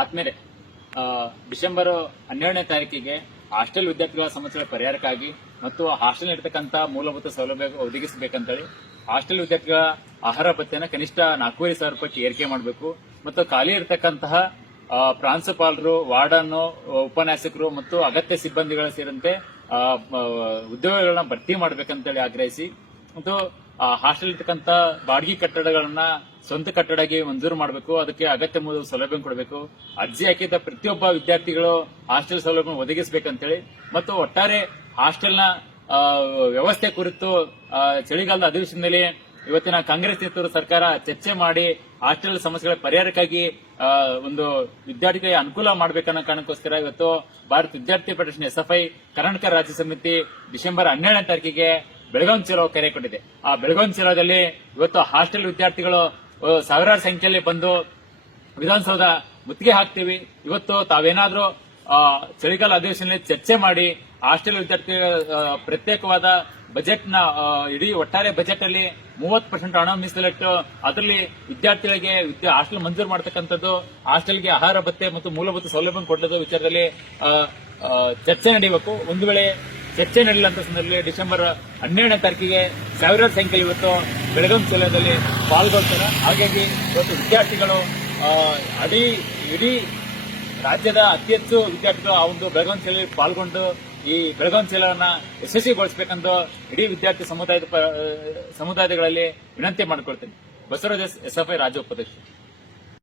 ಆದ್ಮೇಲೆ ಡಿಸೆಂಬರ್ 12ನೇ ತಾರೀಕಿಗೆ ಹಾಸ್ಟೆಲ್ ವಿದ್ಯಾರ್ಥಿಗಳ ಸಮಸ್ಯೆಗಳ ಪರಿಹಾರಕ್ಕಾಗಿ ಮತ್ತು ಹಾಸ್ಟೆಲ್ ಇರತಕ್ಕಂತ ಮೂಲಭೂತ ಸೌಲಭ್ಯ ಒದಗಿಸಬೇಕಂತೇಳಿ ಹಾಸ್ಟೆಲ್ ವಿದ್ಯಾರ್ಥಿಗಳ ಆಹಾರ ಭತ್ಯೆನ ಕನಿಷ್ಠ 4,500 ರೂಪಾಯಿ ಏರಿಕೆ ಮಾಡಬೇಕು ಮತ್ತು ಖಾಲಿ ಇರತಕ್ಕಂತಹ ಪ್ರಾಂಶುಪಾಲರು, ವಾರ್ಡನ್, ಉಪನ್ಯಾಸಕರು ಮತ್ತು ಅಗತ್ಯ ಸಿಬ್ಬಂದಿಗಳು ಸೇರಿದಂತೆ ಉದ್ಯೋಗಗಳನ್ನ ಭರ್ತಿ ಮಾಡಬೇಕಂತೇಳಿ ಆಗ್ರಹಿಸಿ ಮತ್ತು ಹಾಸ್ಟೆಲ್ ಇರ್ತಕ್ಕಂಥ ಬಾಡಿಗೆ ಕಟ್ಟಡಗಳನ್ನ ಸ್ವಂತ ಕಟ್ಟಡಕ್ಕೆ ಮಂಜೂರು ಮಾಡಬೇಕು. ಅದಕ್ಕೆ ಅಗತ್ಯ ಸೌಲಭ್ಯ ಕೊಡಬೇಕು. ಅರ್ಜಿ ಹಾಕಿದ ಪ್ರತಿಯೊಬ್ಬ ವಿದ್ಯಾರ್ಥಿಗಳು ಹಾಸ್ಟೆಲ್ ಸೌಲಭ್ಯ ಒದಗಿಸಬೇಕಂತೇಳಿ ಮತ್ತು ಒಟ್ಟಾರೆ ಹಾಸ್ಟೆಲ್ನ ವ್ಯವಸ್ಥೆ ಕುರಿತು ಚಳಿಗಾಲದ ಅಧಿವೇಶನದಲ್ಲಿ ಇವತ್ತಿನ ಕಾಂಗ್ರೆಸ್ ನೇತೃತ್ವದ ಸರ್ಕಾರ ಚರ್ಚೆ ಮಾಡಿ ಹಾಸ್ಟೆಲ್ ಸಮಸ್ಯೆಗಳ ಪರಿಹಾರಕ್ಕಾಗಿ ಒಂದು ವಿದ್ಯಾರ್ಥಿಗಳಿಗೆ ಅನುಕೂಲ ಮಾಡಬೇಕನ್ನೋ ಕಾರಣಕ್ಕೋಸ್ಕರ ಇವತ್ತು ಭಾರತ ವಿದ್ಯಾರ್ಥಿ ಫೆಡರೇಷನ್ SFI ಕರ್ನಾಟಕ ರಾಜ್ಯ ಸಮಿತಿ ಡಿಸೆಂಬರ್ 12ನೇ ತಾರೀಕಿಗೆ ಬೆಳಗಾವಿ ಚಲೋ ಕರೆ ಕೊಟ್ಟಿದೆ. ಆ ಬೆಳಗಾವಿ ಚಲೋದಲ್ಲಿ ಇವತ್ತು ಹಾಸ್ಟೆಲ್ ವಿದ್ಯಾರ್ಥಿಗಳು ಸಾವಿರಾರು ಸಂಖ್ಯೆಯಲ್ಲಿ ಬಂದು ವಿಧಾನಸೌಧ ಮುತ್ತಿಗೆ ಹಾಕ್ತೀವಿ. ಇವತ್ತು ತಾವೇನಾದ್ರೂ ಚಳಿಗಾಲ ಅಧಿವೇಶನದಲ್ಲಿ ಚರ್ಚೆ ಮಾಡಿ ಹಾಸ್ಟೆಲ್ ವಿದ್ಯಾರ್ಥಿಗಳ ಪ್ರತ್ಯೇಕವಾದ ಬಜೆಟ್ನ ಇಡೀ ಒಟ್ಟಾರೆ ಬಜೆಟ್ ಅಲ್ಲಿ 30% ಹಣ ಮೀಸಲಿಟ್ಟು ಅದರಲ್ಲಿ ವಿದ್ಯಾರ್ಥಿಗಳಿಗೆ ಹಾಸ್ಟೆಲ್ ಮಂಜೂರು ಮಾಡತಕ್ಕಂಥದ್ದು, ಹಾಸ್ಟೆಲ್ಗೆ ಆಹಾರ ಭತ್ಯೆ ಮತ್ತು ಮೂಲಭೂತ ಸೌಲಭ್ಯ ಕೊಟ್ಟದ್ದು ವಿಚಾರದಲ್ಲಿ ಚರ್ಚೆ ನಡೆಯಬೇಕು. ಒಂದು ವೇಳೆ ಚರ್ಚೆ ನಡೆಯಲ್ಲ ಅಂತ ಸಂದರ್ಭದಲ್ಲಿ ಡಿಸೆಂಬರ್ 12ನೇ ತಾರೀಕಿಗೆ ಸಾವಿರಾರು ಸಂಖ್ಯೆಯಲ್ಲಿ ಇವತ್ತು ಬೆಳಗಾವಿ ಜಿಲ್ಲೆಯಲ್ಲಿ ಪಾಲ್ಗೊಳ್ತಾರೆ. ಹಾಗಾಗಿ ಇವತ್ತು ವಿದ್ಯಾರ್ಥಿಗಳು ಇಡೀ ರಾಜ್ಯದ ಅತಿ ಹೆಚ್ಚು ವಿದ್ಯಾರ್ಥಿಗಳು ಆ ಒಂದು ಬೆಳಗಾವಿ ಜಿಲ್ಲೆಯಲ್ಲಿ ಪಾಲ್ಗೊಂಡು ಈ ಬೆಳಗಾವಿ ಜಿಲ್ಲೆಯನ್ನ ಯಶಸ್ವಿಗೊಳಿಸಬೇಕೆಂದು ಇಡೀ ವಿದ್ಯಾರ್ಥಿ ಸಮುದಾಯಗಳಲ್ಲಿ ವಿನಂತಿ ಮಾಡಿಕೊಳ್ತೇನೆ. ಬಸವರಾಜ್ SFI ರಾಜ್ಯ ಉಪಾಧ್ಯಕ್ಷ.